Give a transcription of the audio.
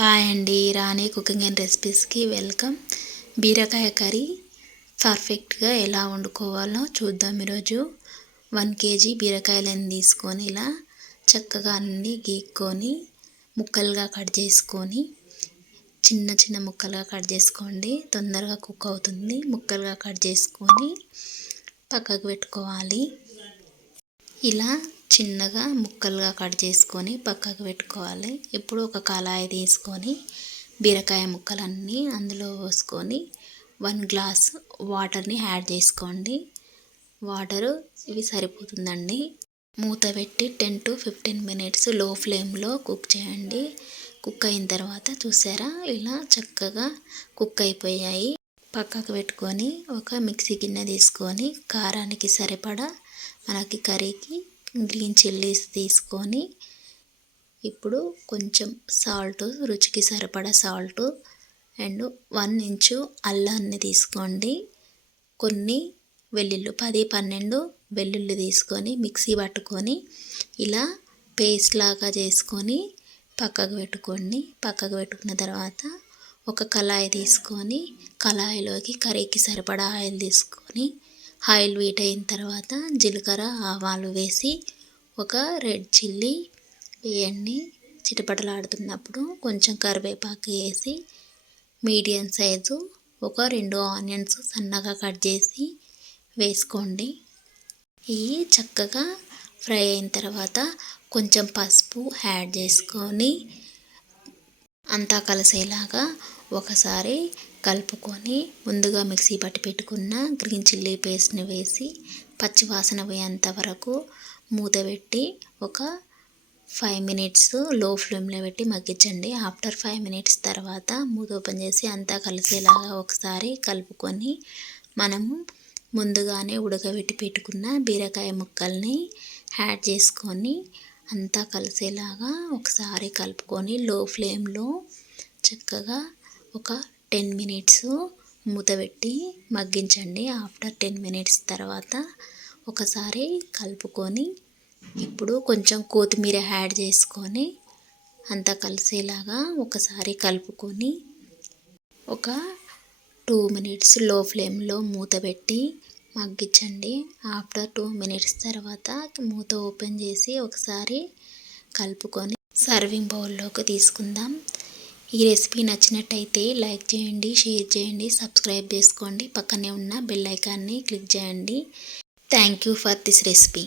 Hi అండి, రాణి cooking and రెసిపీస్కి welcome. బీరకాయ curry పర్ఫెక్ట్గా ఎలా వండుకోవాలో చూద్దాం. ఈరోజు 1 kg బీరకాయలను తీసుకొని ఇలా చక్కగా అన్నీ గీక్కొని ముక్కలుగా కట్ చేసుకొని చిన్న చిన్న ముక్కలుగా కట్ చేసుకోండి, తొందరగా కుక్ అవుతుంది. ముక్కలుగా కట్ చేసుకొని పక్కకు పెట్టుకోవాలి. ఇలా చిన్నగా ముక్కలుగా కట్ చేసుకొని పక్కకు పెట్టుకోవాలి. ఇప్పుడు ఒక కళాయి తీసుకొని బీరకాయ ముక్కలన్నీ అందులో పోసుకొని 1 గ్లాస్ వాటర్ని యాడ్ చేసుకోండి. వాటరు ఇవి సరిపోతుందండి. మూత పెట్టి 10 to 15 minutes లో ఫ్లేమ్లో కుక్ చేయండి. కుక్ అయిన తర్వాత చూసారా, ఇలా చక్కగా కుక్ అయిపోయాయి. పక్కకు పెట్టుకొని ఒక మిక్సీ గిన్నె తీసుకొని కారానికి సరిపడా మనకి కర్రీకి గ్రీన్ చిల్లీస్ తీసుకొని ఇప్పుడు కొంచెం సాల్ట్, రుచికి సరిపడా సాల్ట్ అండ్ 1 ఇంచు అల్లాన్ని తీసుకోండి. కొన్ని వెల్లుల్లి 10-12 వెల్లుల్లి తీసుకొని మిక్సీ పట్టుకొని ఇలా పేస్ట్ లాగా చేసుకొని పక్కకు పెట్టుకోండి. పక్కకు పెట్టుకున్న తర్వాత ఒక కళాయి తీసుకొని కళాయిలోకి కర్రీకి సరిపడా ఆయిల్ తీసుకొని ఆయిల్ హీట్ అయిన తర్వాత జీలకర్ర ఆవాలు వేసి ఒక రెడ్ చిల్లీ వేయండి. చిటపటలాడుతున్నప్పుడు కొంచెం కరివేపాకు వేసి మీడియం సైజు ఒక 2 ఆనియన్స్ సన్నగా కట్ చేసి వేసుకోండి. ఇవి చక్కగా ఫ్రై అయిన తర్వాత కొంచెం పసుపు యాడ్ చేసుకొని అంతా కలిసేలాగా ఒకసారి కలుపుకొని ముందుగా మిక్సీ పట్టి పెట్టుకున్న గ్రీన్ చిల్లీ పేస్ట్ని వేసి పచ్చివాసన పోయేంత వరకు మూత పెట్టి ఒక 5 minutes లో ఫ్లేమ్లో పెట్టి మగ్గించండి. ఆఫ్టర్ 5 minutes తర్వాత మూత ఓపెన్ చేసి అంతా కలిసేలాగా ఒకసారి కలుపుకొని మనము ముందుగానే ఉడకబెట్టి పెట్టుకున్న బీరకాయ ముక్కల్ని యాడ్ చేసుకొని అంతా కలిసేలాగా ఒకసారి కలుపుకొని లో ఫ్లేమ్లో చక్కగా ఒక 10 minutes మూత పెట్టి మగ్గించండి. ఆఫ్టర్ 10 minutes తర్వాత ఒకసారి కలుపుకొని ఇప్పుడు కొంచెం కొత్తిమీర యాడ్ చేసుకొని అంతా కలిసేలాగా ఒకసారి కలుపుకొని ఒక 2 minutes లో ఫ్లేమ్లో మూత పెట్టి మగ్గించండి. ఆఫ్టర్ 2 minutes తర్వాత మూత ఓపెన్ చేసి ఒకసారి కలుపుకొని సర్వింగ్ బౌల్లోకి తీసుకుందాం. ఈ రెసిపీ నచ్చినట్టయితే లైక్ చేయండి, షేర్ చేయండి, సబ్స్క్రైబ్ చేసుకోండి. పక్కనే ఉన్న బెల్ ఐకాన్ని క్లిక్ చేయండి. Thank you for this recipe.